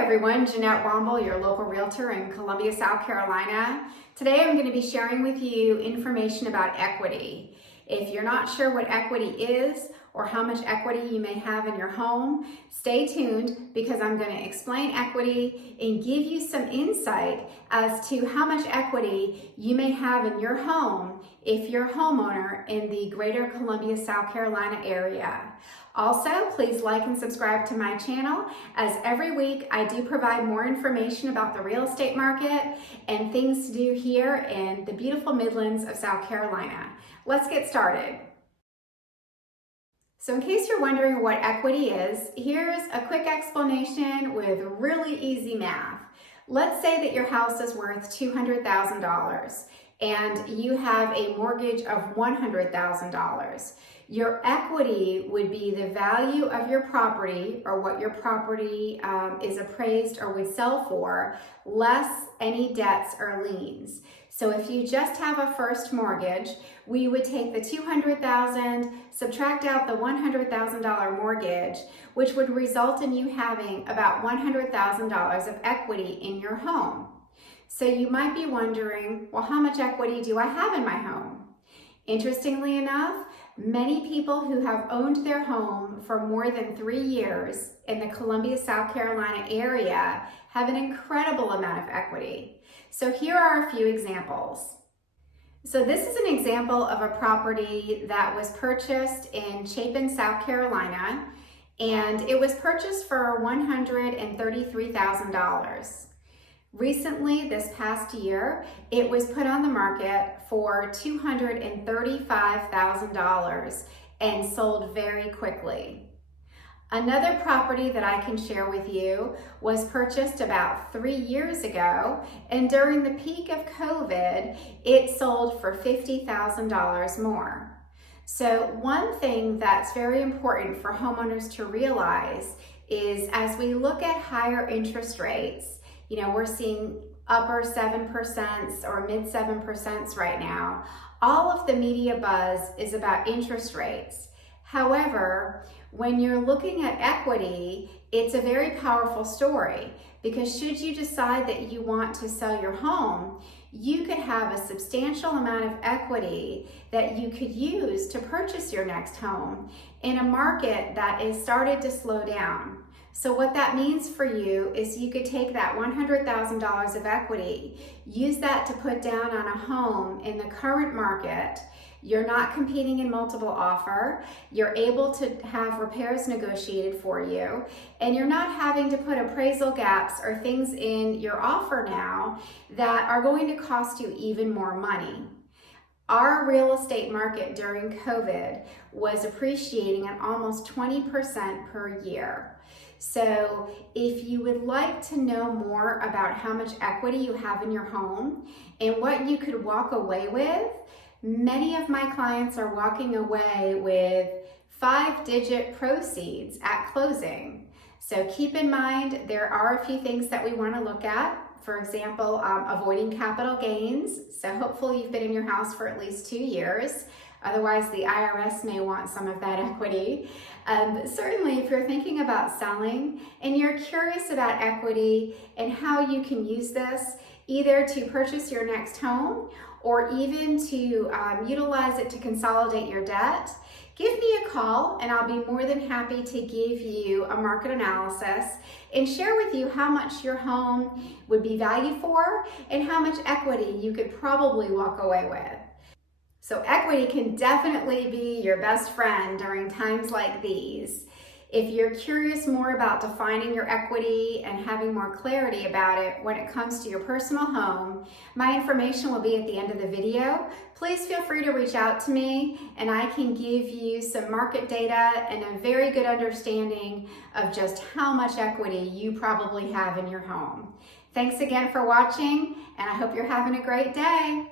everyone, Jeannette Womble, your local realtor in Columbia, South Carolina. Today I'm going to be sharing with you information about equity. If you're not sure what equity is or how much equity you may have in your home, stay tuned because I'm going to explain equity and give you some insight as to how much equity you may have in your home if you're a homeowner in the greater Columbia, South Carolina area. Also, please like and subscribe to my channel, as every week I do provide more information about the real estate market and things to do here in the beautiful Midlands of South Carolina. Let's get started. So in case you're wondering what equity is, here's a quick explanation with really easy math. Let's say that your house is worth $200,000 and you have a mortgage of $100,000. Your equity would be the value of your property, or what your property is appraised or would sell for, less any debts or liens. So if you just have a first mortgage, we would take the $200,000, subtract out the $100,000 mortgage, which would result in you having about $100,000 of equity in your home. So you might be wondering, well, how much equity do I have in my home? Interestingly enough, many people who have owned their home for more than 3 years in the Columbia, South Carolina area have an incredible amount of equity. So here are a few examples. So this is an example of a property that was purchased in Chapin, South Carolina, and it was purchased for $133,000. Recently, this past year, it was put on the market for $235,000 and sold very quickly. Another property that I can share with you was purchased about 3 years ago, and during the peak of COVID, it sold for $50,000 more. So one thing that's very important for homeowners to realize is, as we look at higher interest rates, we're seeing upper 7% or mid 7% right now. All of the media buzz is about interest rates. However, when you're looking at equity, it's a very powerful story, because should you decide that you want to sell your home, you could have a substantial amount of equity that you could use to purchase your next home in a market that is started to slow down. So what that means for you is you could take that $100,000 of equity, use that to put down on a home in the current market. You're not competing in multiple offer. You're able to have repairs negotiated for you, and you're not having to put appraisal gaps or things in your offer now that are going to cost you even more money. Our real estate market during COVID was appreciating at almost 20% per year. So if you would like to know more about how much equity you have in your home and what you could walk away with, many of my clients are walking away with 5-digit proceeds at closing. So keep in mind, there are a few things that we want to look at. For example, avoiding capital gains. So hopefully you've been in your house for at least 2 years. Otherwise, the IRS may want some of that equity. But certainly, if you're thinking about selling and you're curious about equity and how you can use this either to purchase your next home or even to utilize it to consolidate your debt, give me a call and I'll be more than happy to give you a market analysis and share with you how much your home would be valued for and how much equity you could probably walk away with. So equity can definitely be your best friend during times like these. If you're curious more about defining your equity and having more clarity about it when it comes to your personal home, my information will be at the end of the video. Please feel free to reach out to me and I can give you some market data and a very good understanding of just how much equity you probably have in your home. Thanks again for watching, and I hope you're having a great day.